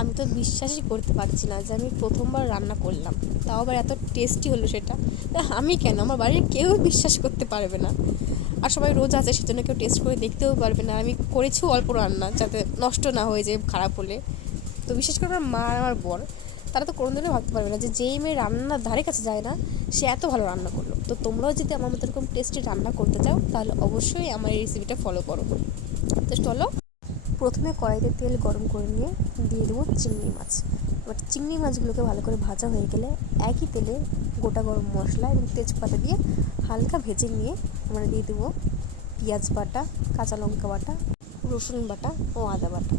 আমি তো বিশ্বাসই করতে পারছি না যে আমি প্রথমবার রান্না করলাম, তাও আবার এত টেস্টি হলো সেটা। তা আমি কেন, আমার বাড়ির কেউ বিশ্বাস করতে পারবে না। আর সবাই রোজ আছে, সেজন্য কেউ টেস্ট করে দেখতেও পারবে না। আমি করেছি অল্প রান্না, যাতে নষ্ট না হয়ে যায় খারাপ হলে। তো বিশেষ করে আমার মা আর আমার বর, তারা তো কোনোদিনও ভাবতে পারবে না যে যেই মেয়ে রান্নার ধারে কাছে যায় না, সে এত ভালো রান্না করলো। তো তোমরাও যদি আমার মতো এরকম টেস্টি রান্না করতে চাও, তাহলে অবশ্যই আমার এই রেসিপিটা ফলো করো। তো চলো, প্রথমে কড়াইতে তেল গরম করে নিয়ে দিয়ে দেবো চিংড়ি মাছ। এবার চিংড়ি মাছগুলোকে ভালো করে ভাজা হয়ে গেলে একই তেলে গোটা গরম মশলা এবং তেজপাতা দিয়ে হালকা ভেজে নিয়ে আমরা দিয়ে দেবো পেঁয়াজ বাটা, কাঁচা লঙ্কা বাটা, রসুন বাটা ও আদা বাটা।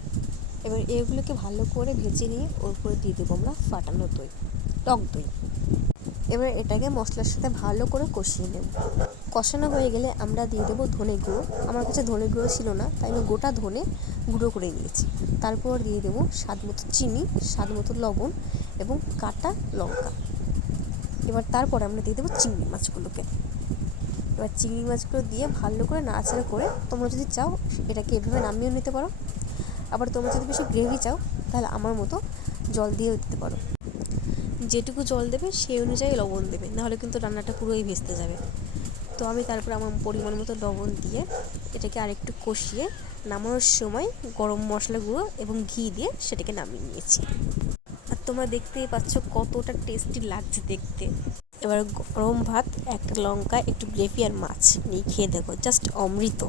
এবার এগুলোকে ভালো করে ভেজে নিয়ে ওর উপরে দিয়ে দেবো আমরা ফাটানো দই, টক দই। এবার এটাকে মশলার সাথে ভালো করে কষিয়ে নেব। কষানো হয়ে গেলে আমরা দিয়ে দেবো ধনে গুঁড়ো। আমার কাছে ধনে গুঁড়ো ছিল না, তাই আমি গোটা ধনে গুঁড়ো করে নিয়েছি। তারপর দিয়ে দেবো স্বাদ মতো চিনি, স্বাদ মতো লবণ এবং কাটা লঙ্কা। এবার তারপর আমরা দিয়ে দেবো চিংড়ি মাছগুলোকে। এবার চিংড়ি মাছগুলো দিয়ে ভালো করে নাড়াচাড়া করে তোমরা যদি চাও এটাকে এভাবে নামিয়েও নিতে পারো। আবার তোমরা যদি বেশি গ্রেভি চাও, তাহলে আমার মতো জল দিয়েও দিতে পারো। যেটুকু জল দেবে সেই অনুযায়ী লবণ দেবে, নাহলে কিন্তু রান্নাটা পুরোই ভেস্তে যাবে। তো আমি তারপর আমার পরিমাণ মতো লবণ দিয়ে এটাকে আরেকটু কষিয়ে নামানোর সময় গরম মশলা গুঁড়ো এবং ঘি দিয়ে সেটাকে নামিয়ে নিয়েছি। আর তোমরা দেখতেই পাচ্ছ কতটা টেস্টি লাগছে দেখতে। এবার গরম ভাত, একটা লঙ্কা, একটু গ্রেভি আর মাছ নিয়ে খেয়ে দেখো, জাস্ট অমৃত।